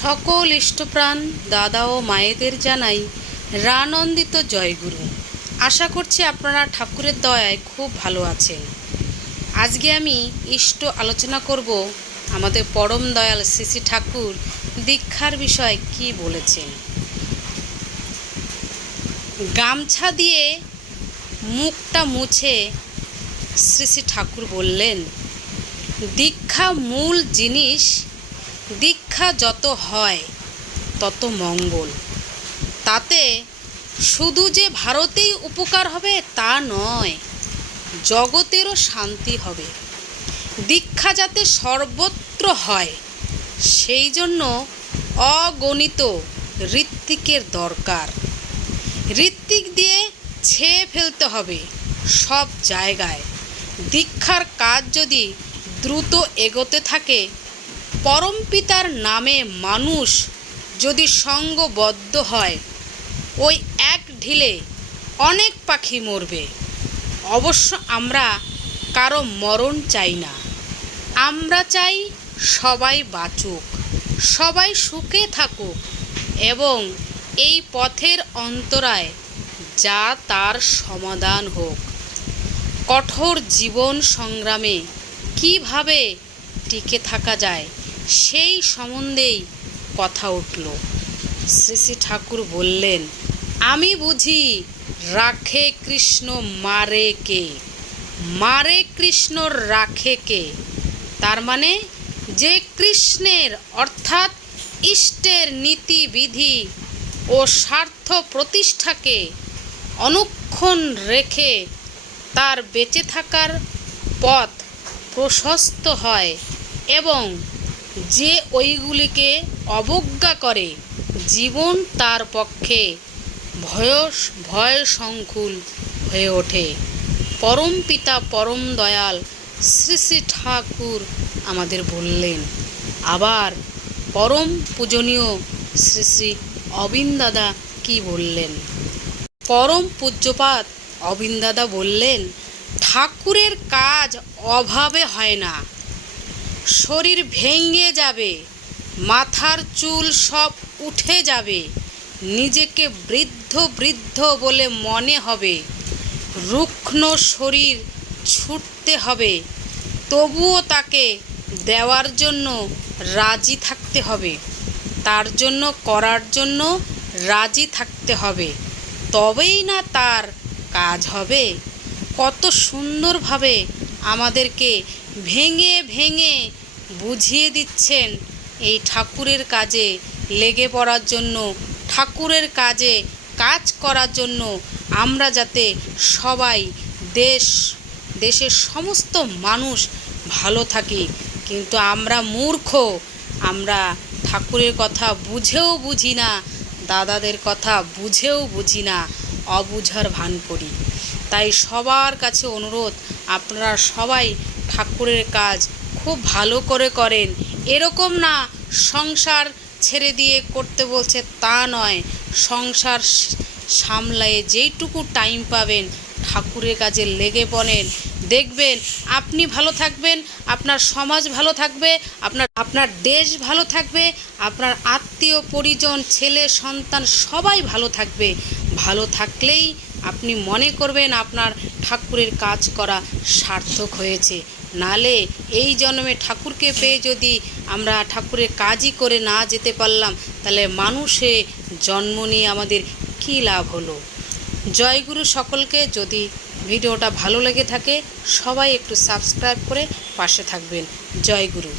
সকল ইষ্টপ্রাণ দাদা ও মায়েদের জানাই রানন্দিত জয়গুরু। আশা করছি আপনারা ঠাকুরের দয়ায় খুব ভালো আছেন। আজকে আমি ইষ্ট আলোচনা করব আমাদের পরম দয়াল শ্রী ঠাকুর দীক্ষার বিষয়ে কি বলেছেন। গামছা দিয়ে মুখটা মুছে শ্রী ঠাকুর বললেন, দীক্ষা মূল জিনিস দীক্ষা যত হয়, তত মঙ্গল। তাতে শুধু যে ভারতেই উপকার হবে তা নয়, জগতেরও শান্তি হবে। দীক্ষা যাতে সর্বত্র হয়, সেই জন্য অগণিত ঋত্বিকের দরকার। ঋত্বিক দিয়ে ছেয়ে ফেলতে হবে সব জায়গায়। দীক্ষার কাজ যদি দ্রুত এগোতে থাকে পরমপিতার নামে মানুষ যদি সঙ্গবদ্ধ হয়, ওই এক ঢিলে অনেক পাখি মরবে। অবশ্য আমরা কারও মরণ চাই না। আমরা চাই সবাই বাঁচুক, সবাই সুখে থাকুক এবং এই পথের অন্তরায় যা তার সমাধান হোক। কঠোর জীবন সংগ্রামে কীভাবে টিকে থাকা যায় সেই সম্বন্ধেই কথা উঠল। শ্রী শ্রী ঠাকুর বললেন, আমি বুঝি রাখে কৃষ্ণ মারে কে? মারে কৃষ্ণ রাখে কে? তার মানে যে কৃষ্ণের অর্থাৎ ইষ্টের নীতি বিধি ও স্বার্থ প্রতিষ্ঠাকে অনুক্ষণ রেখে তার বেঁচে থাকার পথ প্রশস্ত হয় এবং যে ওইগুলিকে অবজ্ঞা করে, জীবন তার পক্ষে ভয়স ভয় সংকুল হয়ে ওঠে। পরম পিতা, পরম দয়াল শ্রী শ্রী ঠাকুর আমাদের বললেন, আবার পরম পূজনীয় শ্রী শ্রী অবিন দাদা কি বললেন? পরম পূজ্যপাত অবিন দাদা বললেন, ঠাকুরের কাজ অভাবে হয় না। শরীর ভেঙে যাবে, মাথার চুল সব উঠে যাবে, নিজেকে বৃদ্ধ বৃদ্ধ বলে মনে হবে, রুক্ষ্ণ শরীর ছুটতে হবে, তবুও তাকে দেওয়ার জন্য রাজি থাকতে হবে, তার জন্য করার জন্য রাজি থাকতে হবে, তবেই না তার কাজ হবে। কত সুন্দরভাবে আমাদেরকে ভেঙে ভেঙে বুঝিয়ে দিচ্ছেন এই ঠাকুরের কাজে লেগে পড়ার জন্য, ঠাকুরের কাজে কাজ করার জন্য আমরা যাতে সবাই দেশ, দেশের সমস্ত মানুষ ভালো থাকি। কিন্তু আমরা মূর্খ, আমরা ঠাকুরের কথা বুঝেও বুঝি না, দাদাদের কথা বুঝেও বুঝি না, অবুঝার ভান করি। তাই সবার কাছে অনুরোধ, আপনারা সবাই ঠাকুরের কাজ খুব ভালো করে করেন। এরকম না সংসার ছেড়ে দিয়ে করতে বলছে তা নয়, সংসার সামলায়ে যেইটুকু টাইম পাবেন, ঠাকুরের কাজে লেগে পড়েন। দেখবেন আপনি ভালো থাকবেন, আপনার সমাজ ভালো থাকবে, আপনার আপনার দেশ ভালো থাকবে, আপনার আত্মীয়, পরিজন, ছেলে, সন্তান সবাই ভালো থাকবে। ভালো থাকলেই আপনি মনে করবেন আপনার ঠাকুরের কাজ করা সার্থক হয়েছে। নালে এই জন্মে ঠাকুরকে পেয়ে যদি আমরা ঠাকুরের কাজই করে না যেতে পারলাম, তাহলে মানুষে জন্ম নিয়ে আমাদের কী লাভ হলো? জয়গুরু সকলকে। যদি ভিডিওটা ভালো লেগে থাকে, সবাই একটু সাবস্ক্রাইব করে পাশে থাকবেন। জয়গুরু